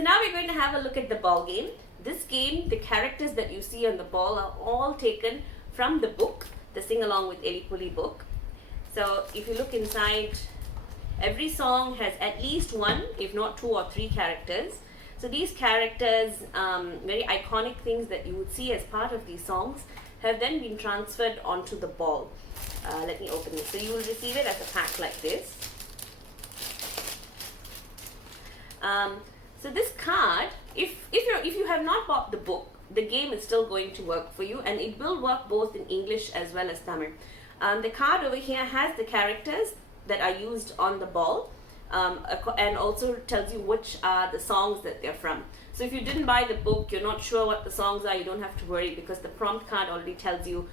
So now we're going to have a look at the ball game. This game, the characters that you see on the ball are all taken from the book, the Sing Along with EliPuli book. So if you look inside, every song has at least one, if not two or three characters. So these characters, very iconic things that you would see as part of these songs, have then been transferred onto the ball. Let me open this. So you will receive it as a pack like this. So this card, if you have not bought the book, the game is still going to work for you, and it will work both in English as well as Tamil. The card over here has the characters that are used on the ball, and also tells you which are the songs that they're from. So if you didn't buy the book, you're not sure what the songs are, you don't have to worry, because the prompt card already tells you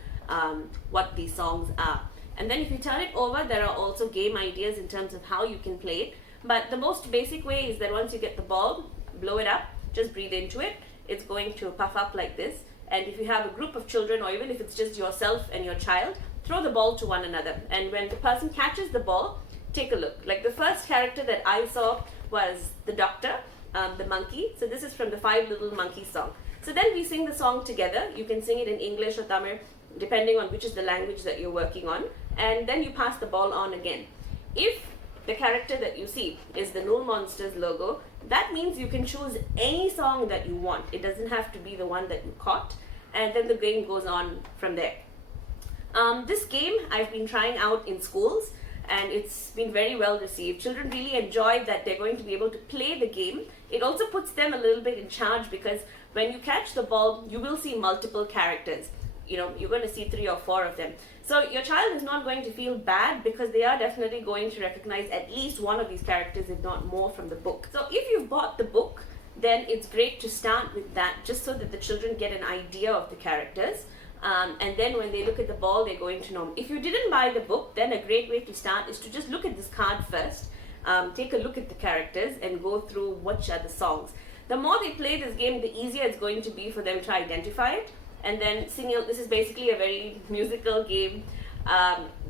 what these songs are. And then if you turn it over, there are also game ideas in terms of how you can play it. But the most basic way is that once you get the ball, blow it up, just breathe into it. It's going to puff up like this. And if you have a group of children, or even if it's just yourself and your child, throw the ball to one another. And when the person catches the ball, take a look. Like the first character that I saw was the doctor, the monkey. So this is from the Five Little Monkeys song. So then we sing the song together. You can sing it in English or Tamil, depending on which is the language that you're working on. And then you pass the ball on again. If the character that you see is the Null Monsters logo, that means you can choose any song that you want. It doesn't have to be the one that you caught, and then the game goes on from there. This game I've been trying out in schools, and it's been very well received. Children really enjoy that they're going to be able to play the game. It also puts them a little bit in charge, because when you catch the ball, you will see multiple characters. You know, you're going to see 3 or 4 of them. So your child is not going to feel bad, because they are definitely going to recognize at least one of these characters, if not more, from the book. So if you've bought the book, then it's great to start with that, just so that the children get an idea of the characters. And then when they look at the ball, they're going to know. If you didn't buy the book, then a great way to start is to just look at this card first, take a look at the characters, and go through which are the songs. The more they play this game, the easier it's going to be for them to identify it. And then singing, this is basically a very musical game.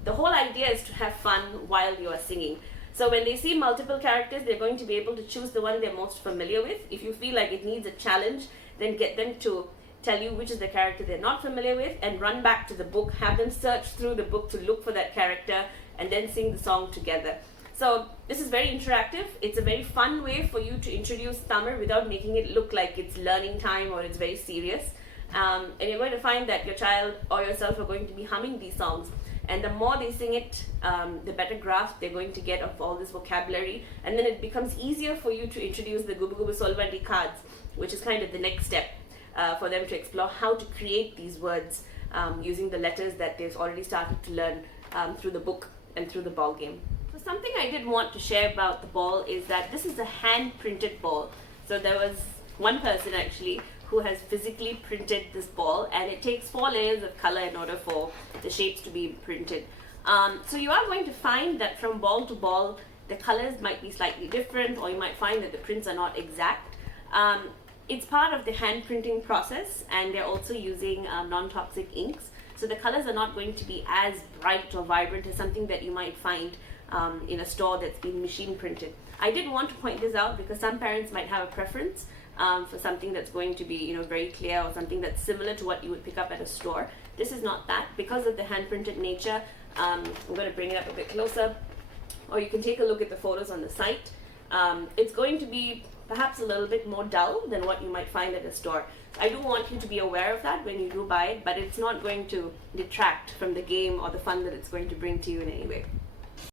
The whole idea is to have fun while you are singing. So when they see multiple characters, they're going to be able to choose the one they're most familiar with. If you feel like it needs a challenge, then get them to tell you which is the character they're not familiar with, and run back to the book, have them search through the book to look for that character, and then sing the song together. So this is very interactive. It's a very fun way for you to introduce Tamil without making it look like it's learning time or it's very serious. And you're going to find that your child or yourself are going to be humming these songs, and the more they sing it, the better grasp they're going to get of all this vocabulary, and then it becomes easier for you to introduce the Gubu Gubu Solvandi cards, which is kind of the next step for them to explore how to create these words using the letters that they've already started to learn through the book and through the ball game. So something I did want to share about the ball is that this is a hand printed ball. So there was one person actually who has physically printed this ball, and it takes 4 layers of color in order for the shapes to be printed. So you are going to find that from ball to ball, the colors might be slightly different, or you might find that the prints are not exact. It's part of the hand printing process, and they're also using non-toxic inks. So the colors are not going to be as bright or vibrant as something that you might find in a store that's been machine printed. I did want to point this out because some parents might have a preference for something that's going to be, very clear, or something that's similar to what you would pick up at a store. This is not that. Because of the hand printed nature, I'm going to bring it up a bit closer, or you can take a look at the photos on the site. It's going to be perhaps a little bit more dull than what you might find at a store. I do want you to be aware of that when you do buy it, but it's not going to detract from the game or the fun that it's going to bring to you in any way.